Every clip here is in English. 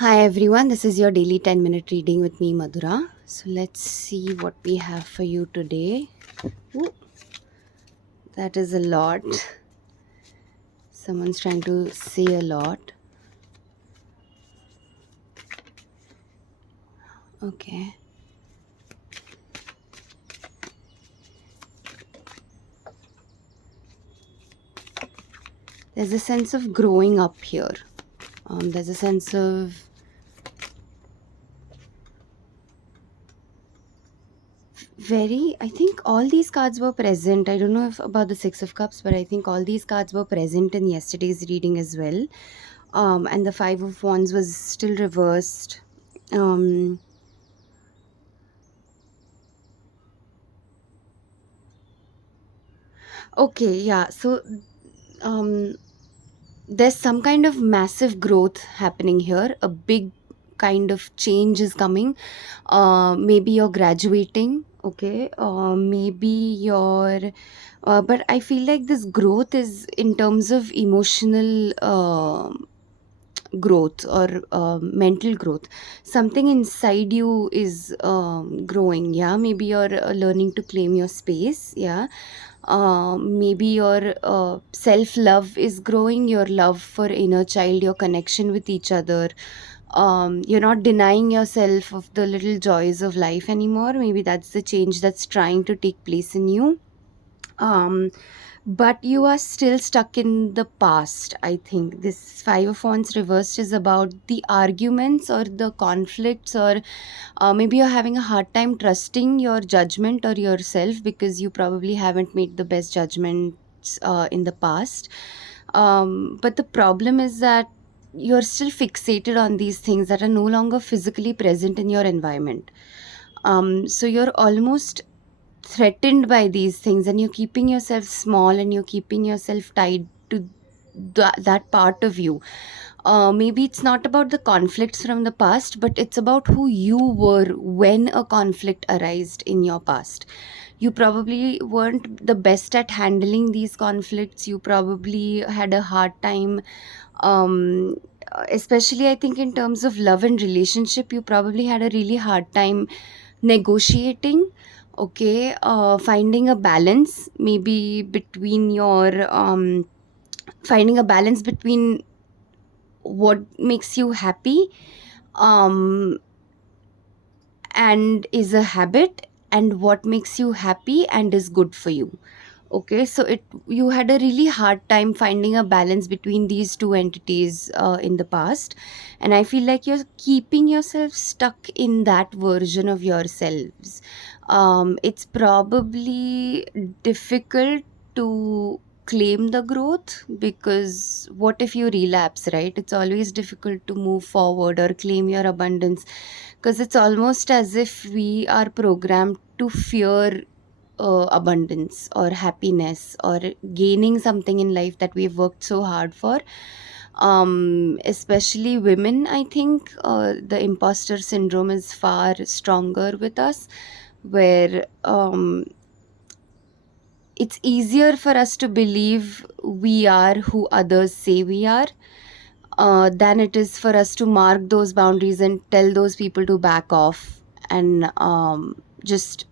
Hi everyone, this is your daily 10-minute reading with me, Madhura. So let's see what we have for you today. Ooh, that is a lot. Someone's trying to say a lot. Okay. There's a sense of growing up here. There's a sense of I think all these cards were present. I don't know if about the Six of Cups, but I think all these cards were present in yesterday's reading as well. And the Five of Wands was still reversed. Um, okay, yeah. So, um, there's some kind of massive growth happening here. A big kind of change is coming. Maybe you're graduating, okay? Maybe you're but I feel like this growth is in terms of emotional growth or mental growth. Something inside you is growing. Yeah, maybe you're learning to claim your space. Yeah, maybe your self love is growing, your love for inner child, your connection with each other. You're not denying yourself of the little joys of life anymore. Maybe that's the change that's trying to take place in you. um but you are still stuck in the past. I think this Five of Wands reversed is about the arguments or the conflicts, or maybe you're having a hard time trusting your judgment or yourself because you probably haven't made the best judgments in the past. But the problem is that you're still fixated on these things that are no longer physically present in your environment. So you're almost threatened by these things, and you're keeping yourself small and you're keeping yourself tied to that part of you. Maybe it's not about the conflicts from the past, but it's about who you were when a conflict arose in your past. You probably weren't the best at handling these conflicts. You probably had a hard time, especially I think in terms of love and relationship. You probably had a really hard time negotiating, okay, finding a balance, maybe between your finding a balance between what makes you happy, um and is a habit, and what makes you happy and is good for you. Okay, so it you had a really hard time finding a balance between these two entities in the past, and I feel like you're keeping yourself stuck in that version of yourselves. It's probably difficult to claim the growth, because what if you relapse, right? It's always difficult to move forward or claim your abundance, because it's almost as if we are programmed to fear abundance or happiness or gaining something in life that we've worked so hard for. Especially women, I think the imposter syndrome is far stronger with us, where it's easier for us to believe we are who others say we are, than it is for us to mark those boundaries and tell those people to back off, and just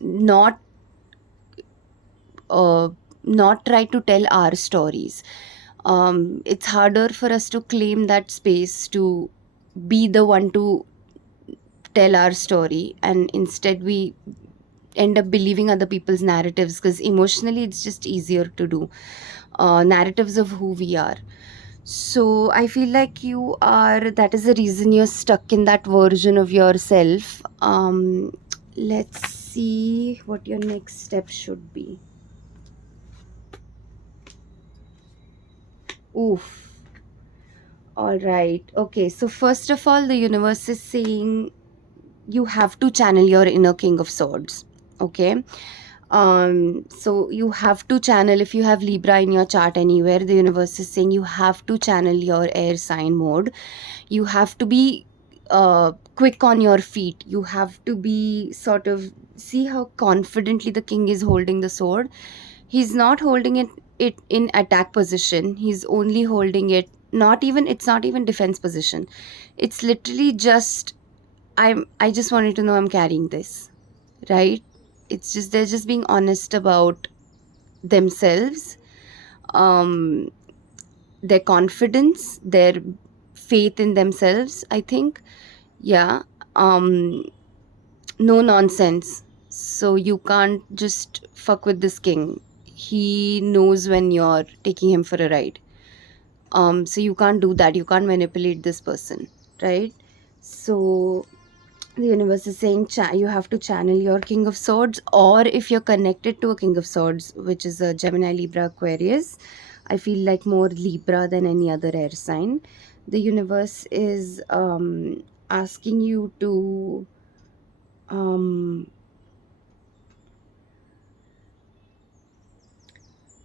not uh, not try to tell our stories. It's harder for us to claim that space to be the one to tell our story, and instead we end up believing other people's narratives, because emotionally it's just easier to do narratives of who we are. So I feel like that is the reason you're stuck in that version of yourself. Let's see what your next step should be. Oof. All right. Okay. So, first of all, the universe is saying you have to channel your inner King of Swords. Okay. So you have to channel, if you have Libra in your chart anywhere, the universe is saying you have to channel your air sign mode. You have to be quick on your feet. You have to be sort of, see how confidently the king is holding the sword. He's not holding it in attack position. He's only holding it Not even, it's not even defense position. It's literally just, I just wanted to know I'm carrying this, right? It's just, they're just being honest about themselves, um their confidence, their faith in themselves, I think. Yeah. um no nonsense. So you can't just fuck with this king. He knows when you're taking him for a ride. So you can't do that, you can't manipulate this person, right? So the universe is saying, you have to channel your king of swords, or if you're connected to a king of swords, which is a Gemini, Libra, Aquarius. I feel like more Libra than any other air sign. The universe is asking you to um,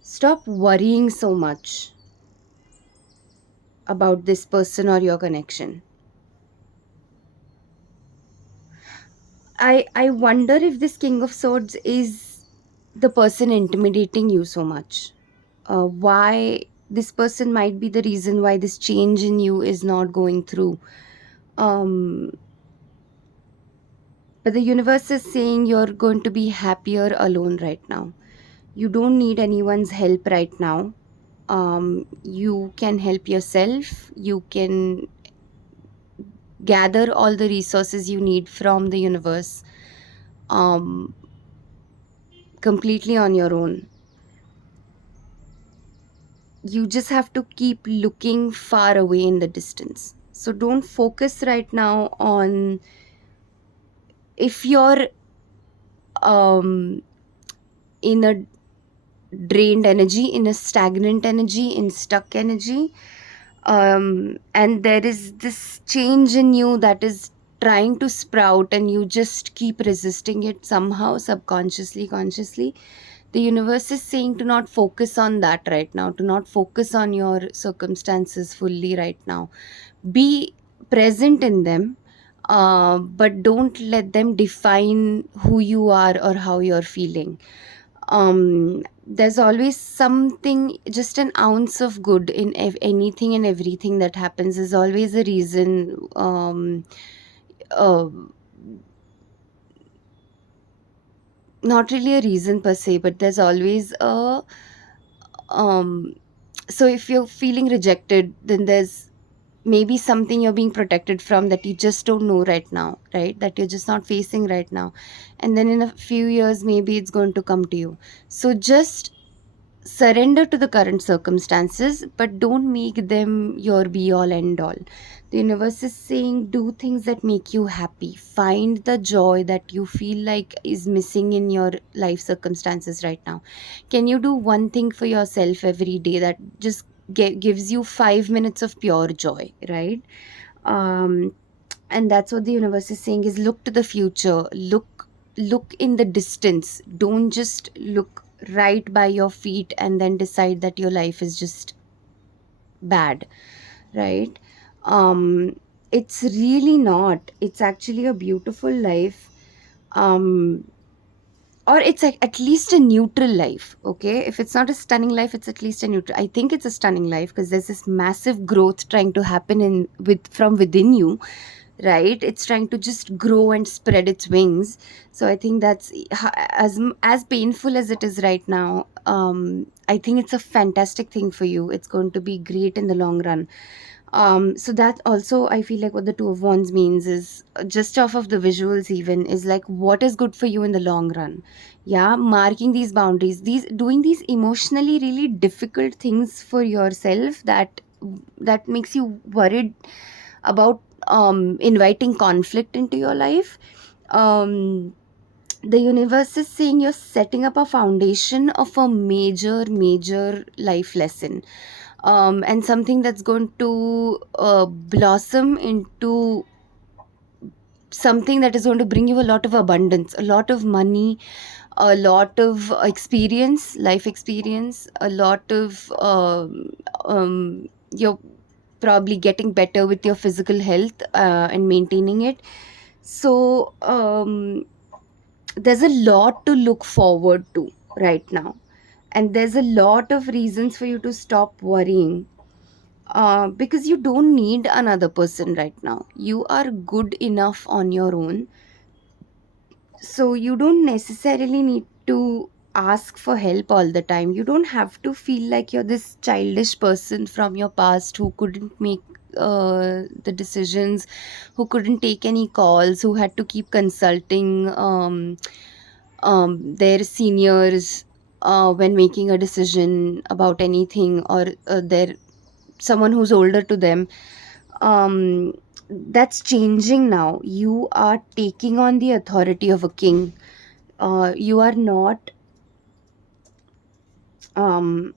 stop worrying so much about this person or your connection. I wonder if this king of swords is the person intimidating you so much. Why this person might be the reason why this change in you is not going through. um but the universe is saying you're going to be happier alone right now. You don't need anyone's help right now. You can help yourself. You can gather all the resources you need from the universe, um completely on your own. You just have to keep looking far away in the distance. So don't focus right now on, if you're um in a drained energy, in a stagnant energy, in stuck energy, and there is this change in you that is trying to sprout, and you just keep resisting it somehow, subconsciously, consciously. The universe is saying to not focus on that right now, to not focus on your circumstances fully right now. Be present in them, but don't let them define who you are or how you're feeling. There's always something, just an ounce of good in anything and everything that happens. Is always a reason. Uh, Not really a reason per se, but there's always a um so if you're feeling rejected, then there's maybe something you're being protected from that you just don't know right now, right? That you're just not facing right now. And then in a few years, maybe it's going to come to you. So just surrender to the current circumstances, but don't make them your be all end all. The universe is saying, do things that make you happy. Find the joy that you feel like is missing in your life circumstances right now. Can you do one thing for yourself every day that just gives you 5 minutes of pure joy, right? um and that's what the universe is saying, is look to the future. Look in the distance. Don't just look right by your feet and then decide that your life is just bad, right? um it's really not. It's actually a beautiful life. um or it's like at least a neutral life. Okay, if it's not a stunning life, it's at least a neutral. I think it's a stunning life because there's this massive growth trying to happen in with from within you, right? It's trying to just grow and spread its wings. So I think that's as painful as it is right now. I think it's a fantastic thing for you. It's going to be great in the long run. So that also, I feel like what the Two of Wands means is, just off of the visuals even, is like what is good for you in the long run. Yeah, marking these boundaries, these doing these emotionally really difficult things for yourself, that makes you worried about inviting conflict into your life. um the universe is saying you're setting up a foundation of a major life lesson, and something that's going to blossom into something that is going to bring you a lot of abundance, a lot of money, a lot of experience, life experience, a lot of you're probably getting better with your physical health, and maintaining it. So there's a lot to look forward to right now, and there's a lot of reasons for you to stop worrying. because you don't need another person right now. You are good enough on your own, so you don't necessarily need to ask for help all the time. You don't have to feel like you're this childish person from your past who couldn't make the decisions, who couldn't take any calls, who had to keep consulting their seniors when making a decision about anything, or their someone who's older to them. That's changing now. You are taking on the authority of a king. You are not, um,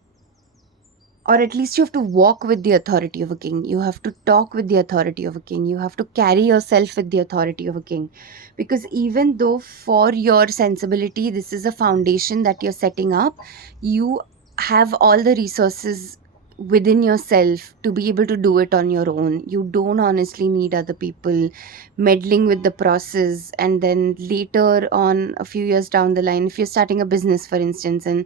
or at least you have to walk with the authority of a king. You have to talk with the authority of a king. You have to carry yourself with the authority of a king. Because even though for your sensibility, this is a foundation that you're setting up, you have all the resources within yourself to be able to do it on your own. You don't honestly need other people meddling with the process. And then later on, a few years down the line, if you're starting a business, for instance, and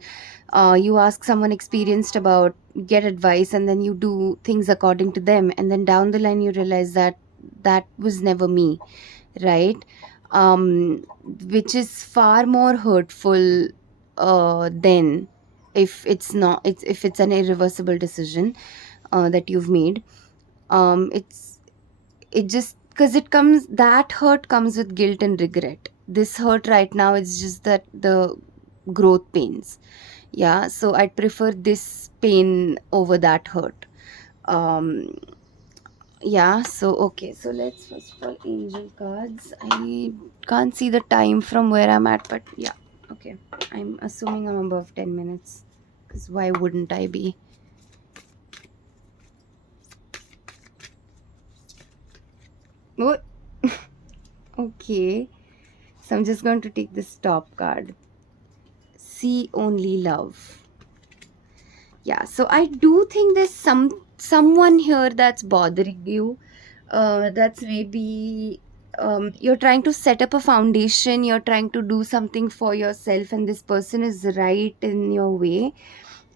you ask someone experienced about, get advice, and then you do things according to them, and then down the line you realize that that was never me, right? um which is far more hurtful than if if it's an irreversible decision that you've made. It just, because it comes, that hurt comes with guilt and regret. This hurt right now, it's just that the growth pains. Yeah, so I'd prefer this pain over that hurt. um yeah, so okay, so let's first of all angel cards. I can't see the time from where I'm at, but yeah, okay, I'm assuming I'm above 10 minutes, because why wouldn't I be? What? Okay, so I'm just going to take this top card. See only love. Yeah, so I do think there's someone here that's bothering you. That's maybe, you're trying to set up a foundation, you're trying to do something for yourself, and this person is right in your way.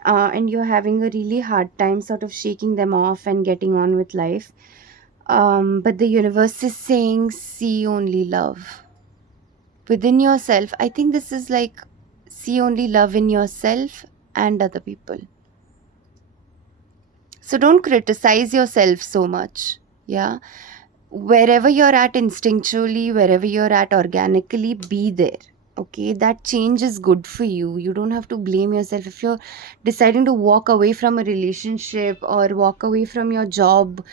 And you're having a really hard time sort of shaking them off and getting on with life. But the universe is saying, see only love within yourself. I think this is like, see only love in yourself and other people. So don't criticize yourself so much. Yeah. Wherever you're at instinctually, wherever you're at organically, be there. Okay. That change is good for you. You don't have to blame yourself. If you're deciding to walk away from a relationship or walk away from your job,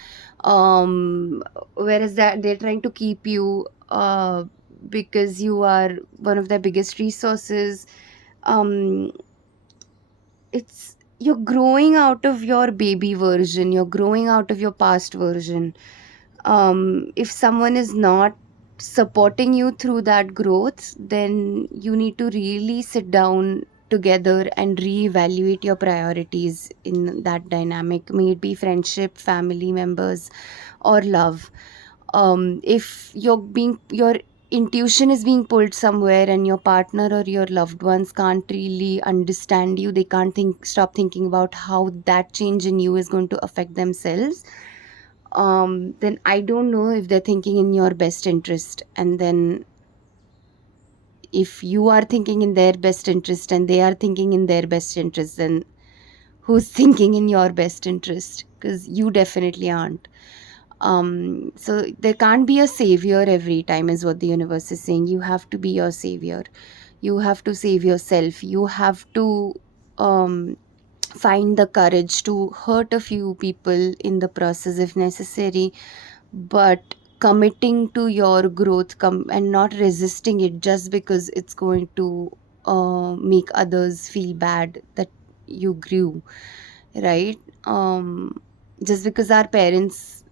um, whereas that they're trying to keep you, because you are one of their biggest resources, um, it's, you're growing out of your baby version, you're growing out of your past version. If someone is not supporting you through that growth, then you need to really sit down together and reevaluate your priorities in that dynamic, may it be friendship, family members, or love. If your intuition is being pulled somewhere, and your partner or your loved ones can't really understand you, they can't stop thinking about how that change in you is going to affect themselves, then I don't know if they're thinking in your best interest. And then if you are thinking in their best interest and they are thinking in their best interest, then who's thinking in your best interest? Because you definitely aren't. So there can't be a savior every time, is what the universe is saying. You have to be your savior. You have to save yourself. You have to um, find the courage to hurt a few people in the process if necessary, but committing to your growth, and not resisting it just because it's going to make others feel bad that you grew, right? Just because our parents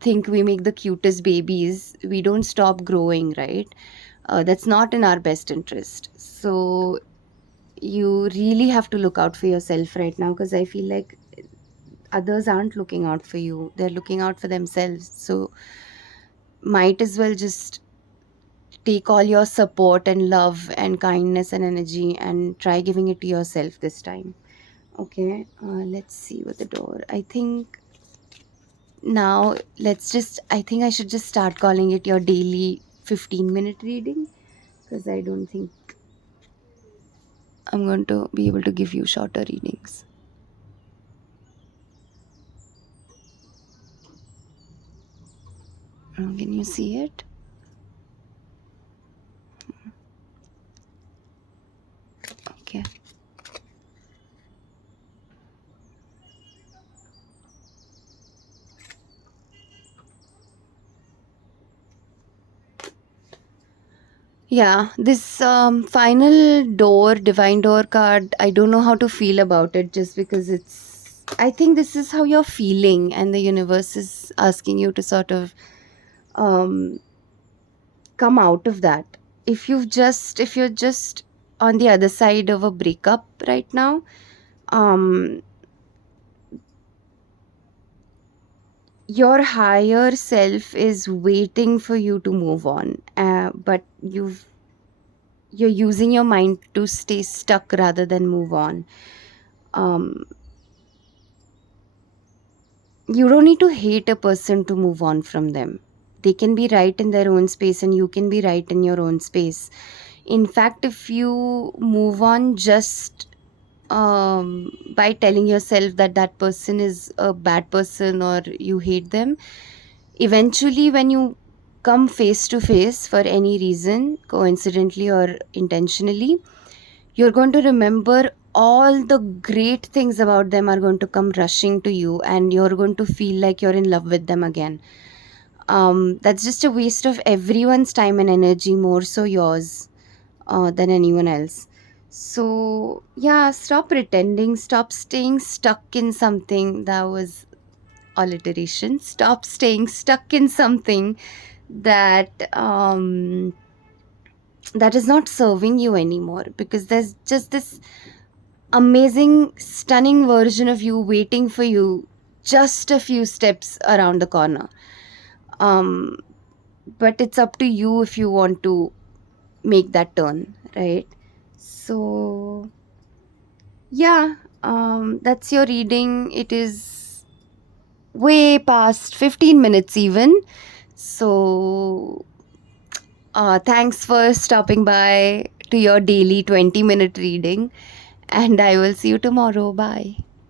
think we make the cutest babies, we don't stop growing, right? That's not in our best interest. So you really have to look out for yourself right now, because I feel like others aren't looking out for you, they're looking out for themselves. So might as well just take all your support and love and kindness and energy and try giving it to yourself this time. Okay, let's see what the door, I think now let's just, I think I should just start calling it your daily 15-minute reading, because I don't think I'm going to be able to give you shorter readings. Can you see it? Okay. Yeah, this final door, divine door card, I don't know how to feel about it, just because I think this is how you're feeling, and the universe is asking you to sort of um, come out of that. If you're just on the other side of a breakup right now, um, your higher self is waiting for you to move on, but you're using your mind to stay stuck rather than move on. um, you don't need to hate a person to move on from them. They can be right in their own space, and you can be right in your own space. In fact, if you move on just by telling yourself that that person is a bad person or you hate them, eventually when you come face to face for any reason, coincidentally or intentionally, you're going to remember all the great things about them are going to come rushing to you, and you're going to feel like you're in love with them again. That's just a waste of everyone's time and energy, more so yours than anyone else. So yeah, stop pretending, stop staying stuck in something. That was alliteration. Stop staying stuck in something that that is not serving you anymore, because there's just this amazing, stunning version of you waiting for you just a few steps around the corner. Um, but it's up to you if you want to make that turn, right? So, yeah, that's your reading. It is way past 15 minutes, even. So, thanks for stopping by to your daily 20-minute reading, and I will see you tomorrow. Bye.